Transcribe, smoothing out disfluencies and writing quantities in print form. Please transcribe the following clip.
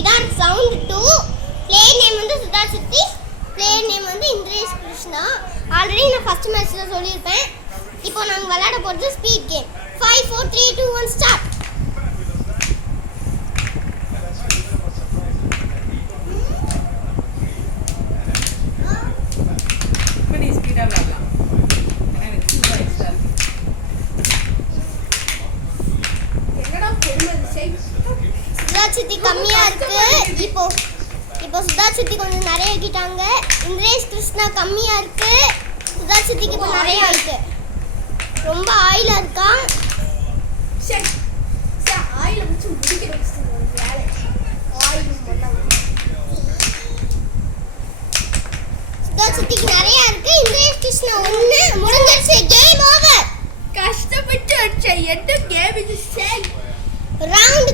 இதான் round 2. Player name வந்து சுதா சித்தி, பிளேயர் நேம் வந்து இந்திரேஷ் கிருஷ்ணா. ஆல்ரெடி நான் ஃபர்ஸ்ட் மேட்ச்ல சொல்லியிருப்பேன். இப்போ நாங்கள் விளையாட போகிறது ஸ்பீட் கேம். 5 4 3 2 1 ஸ்டார்ட். சுதாசித்தி கம்மியா இருக்கு. இப்போ சுதாசித்தி கொஞ்சம் நிறைய ஆக்கிட்டாங்க. இந்திரேஷ் கிருஷ்ணா கம்மியா இருக்கு. சுதாசித்திக்கு இப்போ நிறைய ஆயிட்டு. ரொம்ப ஆயிலா இருக்கா. சுதாசித்திக்கு நிறைய இருக்கு. இந்திரேஷ் கிருஷ்ணா ஒண்ணு முடிஞ்சிருச்சு. Game over. கஷ்டப்பட்டு அடிச்ச என்ன கேம் இது? ரவுண்ட்